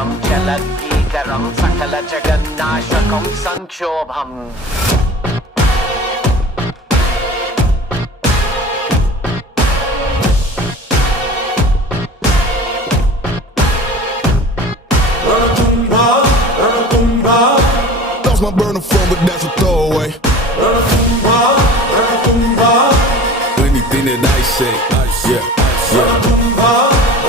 భీకరం జలద్భీకరం సకల జగన్నాశకం సంక్షోభం. Lost my burner phone, but that's a throwaway. Anything that I say, yeah, yeah.